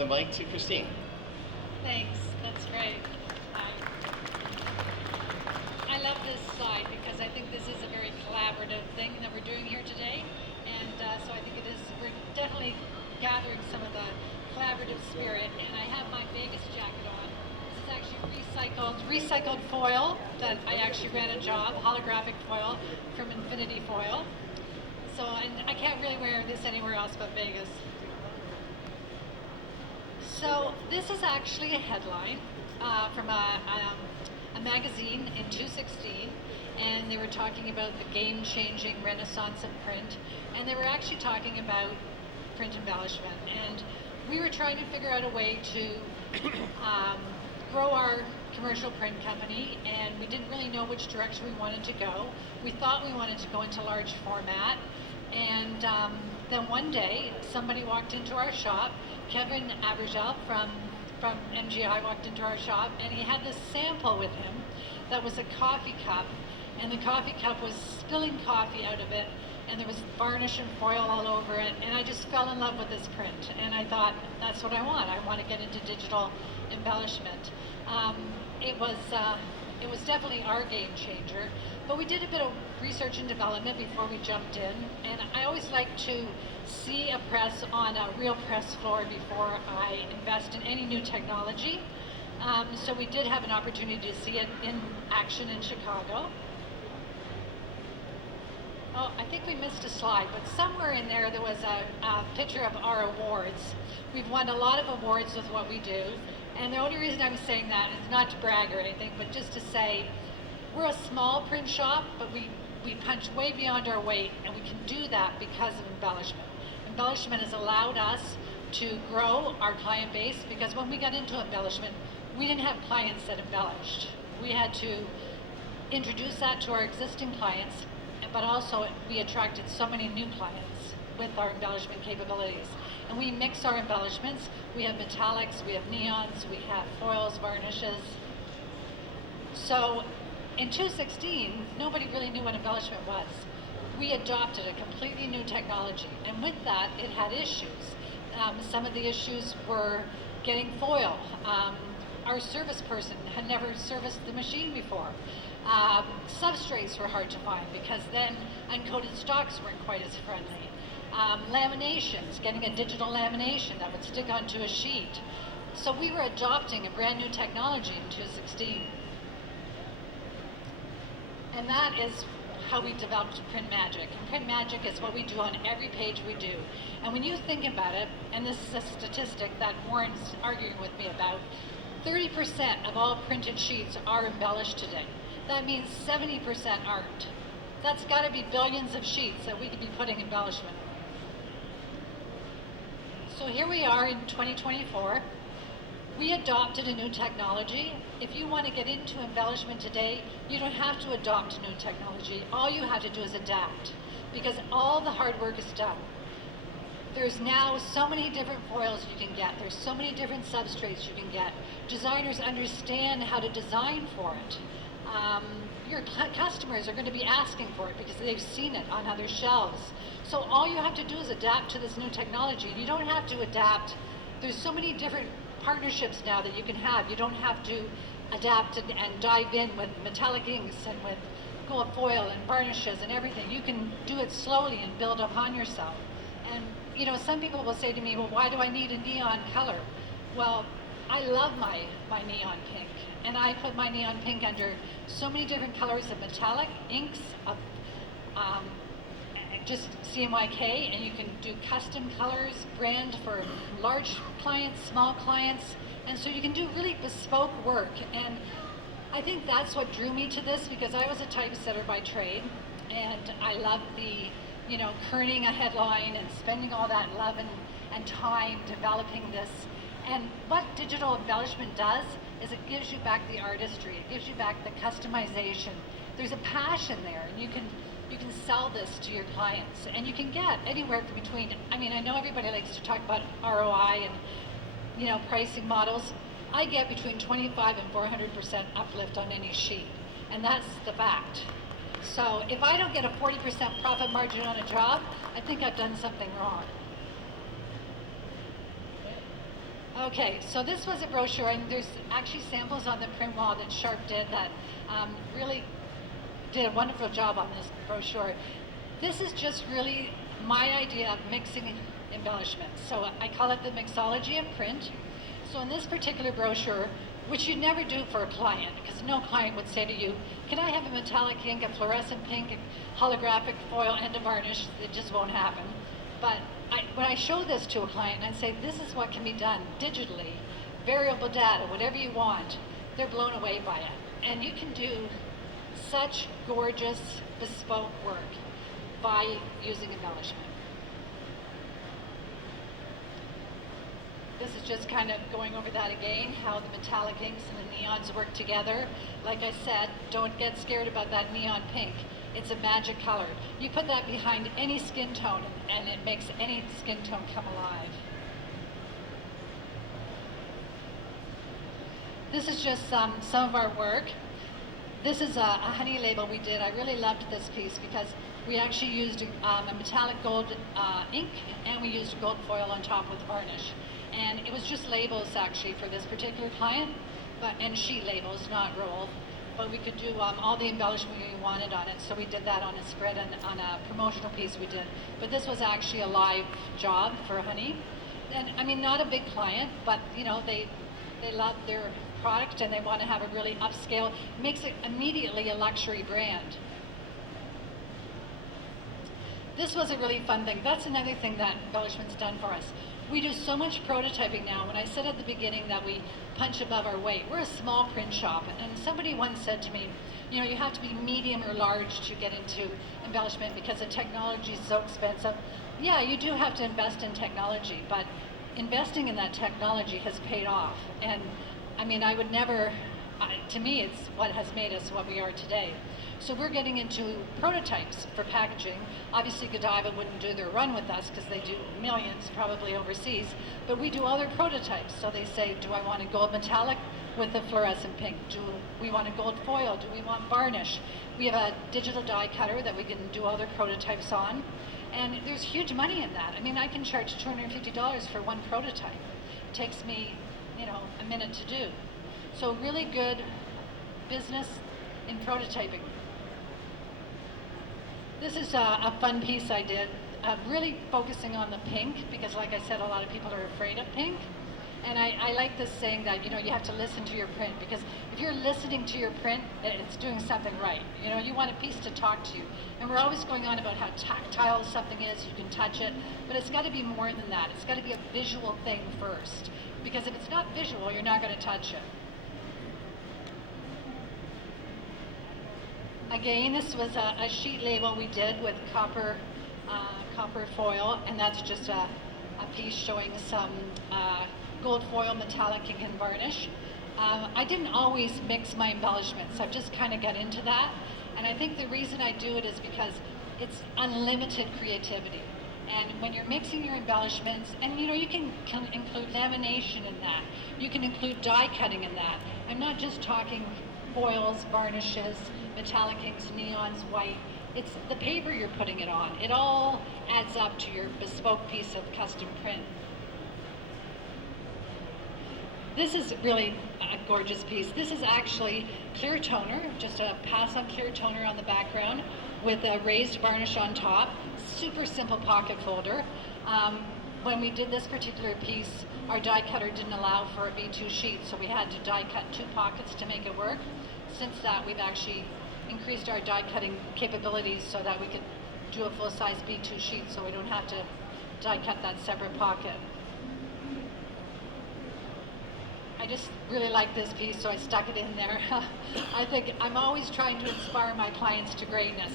the mic to Christine. Thanks, that's great. I love this slide because I think this is a very collaborative thing that we're doing here today. And so I think we're definitely gathering some of the collaborative spirit. And I have my Vegas jacket on. This is actually recycled foil that I actually ran a job, holographic foil from Infinity Foil. So and I can't really wear this anywhere else but Vegas. So this is actually a headline from a magazine in 2016, and they were talking about the game-changing renaissance of print, and they were actually talking about print embellishment. And we were trying to figure out a way to grow our commercial print company, and we didn't really know which direction we wanted to go. We thought we wanted to go into large format, and then one day somebody walked into our shop. Kevin Abergel from MGI walked into our shop, and he had this sample with him that was a coffee cup, and the coffee cup was spilling coffee out of it, and there was varnish and foil all over it, and I just fell in love with this print, and I thought, that's what I want to get into digital embellishment. It was definitely our game changer, but we did a bit of research and development before we jumped in, and I always like to see a press on a real press floor before I invest in any new technology. So we did have an opportunity to see it in action in Chicago. Oh, I think we missed a slide, but somewhere in there was a picture of our awards. We've won a lot of awards with what we do, and the only reason I'm saying that is not to brag or anything, but just to say we're a small print shop, but we punch way beyond our weight, and we can do that because of embellishment. Embellishment has allowed us to grow our client base, because when we got into embellishment, we didn't have clients that embellished. We had to introduce that to our existing clients, but also we attracted so many new clients with our embellishment capabilities. And we mix our embellishments. We have metallics, we have neons, we have foils, varnishes. So in 2016, nobody really knew what embellishment was. We adopted a completely new technology, and with that, it had issues. Some of the issues were getting foil. Our service person had never serviced the machine before. Substrates were hard to find because then uncoated stocks weren't quite as friendly. Laminations, getting a digital lamination that would stick onto a sheet. So we were adopting a brand new technology in 2016. And that is how we developed Print Magic. And Print Magic is what we do on every page we do. And when you think about it, and this is a statistic that Warren's arguing with me about, 30% of all printed sheets are embellished today. That means 70% aren't. That's got to be billions of sheets that we could be putting embellishment on. So here we are in 2024. We adopted a new technology. If you want to get into embellishment today, you don't have to adopt new technology. All you have to do is adapt, because all the hard work is done. There's now so many different foils you can get. There's so many different substrates you can get. Designers understand how to design for it. Your customers are going to be asking for it because they've seen it on other shelves. So all you have to do is adapt to this new technology. You don't have to adapt. There's so many different partnerships now that you can have. You don't have to adapt and dive in with metallic inks and with gold foil and varnishes and everything. You can do it slowly and build upon yourself. And you know, some people will say to me, well, why do I need a neon color? Well, I love my neon pink, and I put my neon pink under so many different colors of metallic inks, of just CMYK, and you can do custom colors, brand for large clients, small clients, and so you can do really bespoke work. And I think that's what drew me to this, because I was a typesetter by trade, and I love the, you know, kerning a headline and spending all that love and time developing this. And what digital embellishment does is it gives you back the artistry, it gives you back the customization. There's a passion there, and you can sell this to your clients, and you can get anywhere between, I mean, I know everybody likes to talk about ROI and, you know, pricing models. I get between 25 and 400% uplift on any sheet, and that's the fact. So if I don't get a 40% profit margin on a job, I think I've done something wrong. Okay, so this was a brochure, and there's actually samples on the print wall that Sharp did that really did a wonderful job on this brochure. This is just really my idea of mixing embellishments. So I call it the mixology of print. So in this particular brochure, which you'd never do for a client, because no client would say to you, can I have a metallic ink, a fluorescent pink, a holographic foil, and a varnish? It just won't happen. But when I show this to a client and say, this is what can be done digitally, variable data, whatever you want, they're blown away by it. And you can do such gorgeous, bespoke work by using embellishment. This is just kind of going over that again, how the metallic inks and the neons work together. Like I said, don't get scared about that neon pink. It's a magic color. You put that behind any skin tone and it makes any skin tone come alive. This is just some of our work. This is a honey label we did. I really loved this piece because we actually used a metallic gold ink, and we used gold foil on top with varnish. And it was just labels actually for this particular client, and sheet labels, not roll. But we could do all the embellishment we wanted on it, so we did that on a spread and on a promotional piece we did. But this was actually a live job for honey. And I mean, not a big client, but you know, they love their product and they want to have a really upscale, makes it immediately a luxury brand. This was a really fun thing. That's another thing that Embellishments done for us. We do so much prototyping now. When I said at the beginning that we punch above our weight, we're a small print shop, and somebody once said to me, you know, you have to be medium or large to get into embellishment because the technology is so expensive. Yeah, you do have to invest in technology, but investing in that technology has paid off. And I mean, I would never, to me, it's what has made us what we are today. So we're getting into prototypes for packaging. Obviously, Godiva wouldn't do their run with us because they do millions probably overseas, but we do all their prototypes. So they say, do I want a gold metallic with a fluorescent pink? Do we want a gold foil? Do we want varnish? We have a digital die cutter that we can do all their prototypes on. And there's huge money in that. I mean, I can charge $250 for one prototype. It takes me, you know, a minute to do. So really good business in prototyping. This is a fun piece I did, really focusing on the pink, because like I said, a lot of people are afraid of pink. And I like this saying that, you know, you have to listen to your print, because if you're listening to your print, it's doing something right. You know, you want a piece to talk to you. And we're always going on about how tactile something is, you can touch it, but it's got to be more than that. It's got to be a visual thing first, because if it's not visual, you're not going to touch it. Again, this was a sheet label we did with copper foil, and that's just a piece showing some gold foil, metallic ink, and varnish. I didn't always mix my embellishments. I've just kind of got into that, and I think the reason I do it is because it's unlimited creativity. And when you're mixing your embellishments, and you know, you can include lamination in that. You can include die cutting in that. I'm not just talking foils, varnishes, metallic inks, neons, white. It's the paper you're putting it on. It all adds up to your bespoke piece of custom print. This is really a gorgeous piece. This is actually clear toner, just a pass on clear toner on the background with a raised varnish on top. Super simple pocket folder. When we did this particular piece, our die cutter didn't allow for a B2 sheet, so we had to die cut 2 pockets to make it work. Since that, we've actually increased our die cutting capabilities so that we could do a full-size B2 sheet, so we don't have to die cut that separate pocket. I just really like this piece, so I stuck it in there. I think I'm always trying to inspire my clients to greatness.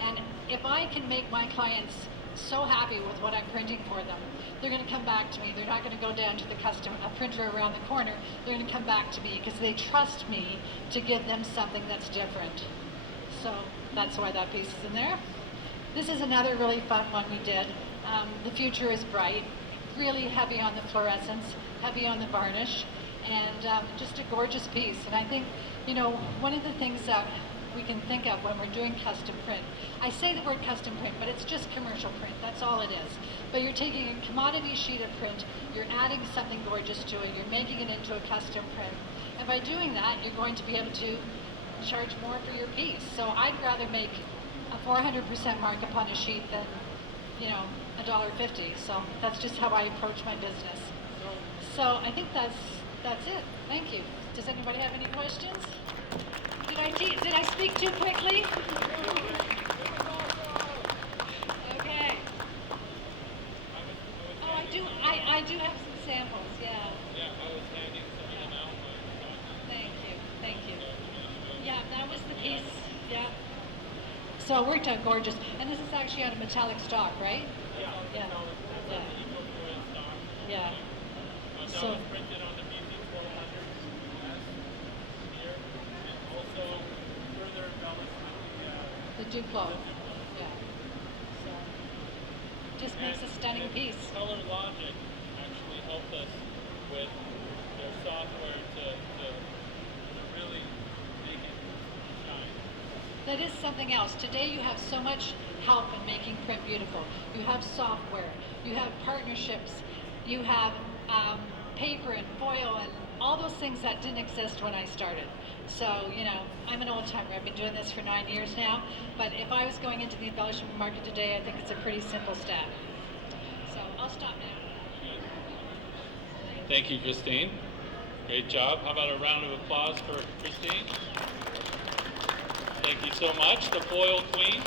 And if I can make my clients so happy with what I'm printing for them, they're going to come back to me. They're not going to go down to the a printer around the corner. They're going to come back to me because they trust me to give them something that's different. So that's why that piece is in there. This is another really fun one we did. The future is bright, really heavy on the fluorescence, heavy on the varnish, and just a gorgeous piece. And I think, you know, one of the things that we can think of when we're doing custom print. I say the word custom print, but it's just commercial print. That's all it is. But you're taking a commodity sheet of print, you're adding something gorgeous to it, you're making it into a custom print. And by doing that, you're going to be able to charge more for your piece. So I'd rather make a 400% markup on a sheet than, you know, $1.50. So that's just how I approach my business. So I think that's it. Thank you. Does anybody have any questions? Did I speak too quickly? Okay. Oh, I do have some samples. Yeah. Yeah, I was handing some of them out. Thank you. Yeah, that was the piece. Yeah. So it worked out gorgeous. And this is actually on a metallic stock, right? Yeah. Yeah. Yeah. Yeah. That So was printed on the BC-1200 here, and also further embellishment the Duplo. Yeah. So just makes a stunning piece. Color Logic actually helped us with their software to really make it shine. That is something else. Today you have so much help in making print beautiful. You have software, you have partnerships, you have paper and foil and all those things that didn't exist when I started. So, you know, I'm an old timer. I've been doing this for 9 years now, but if I was going into the embellishment market today, I think it's a pretty simple step. So I'll stop now. Thank you, Christine. Great job. How about a round of applause for Christine? Thank you so much, the foil queen.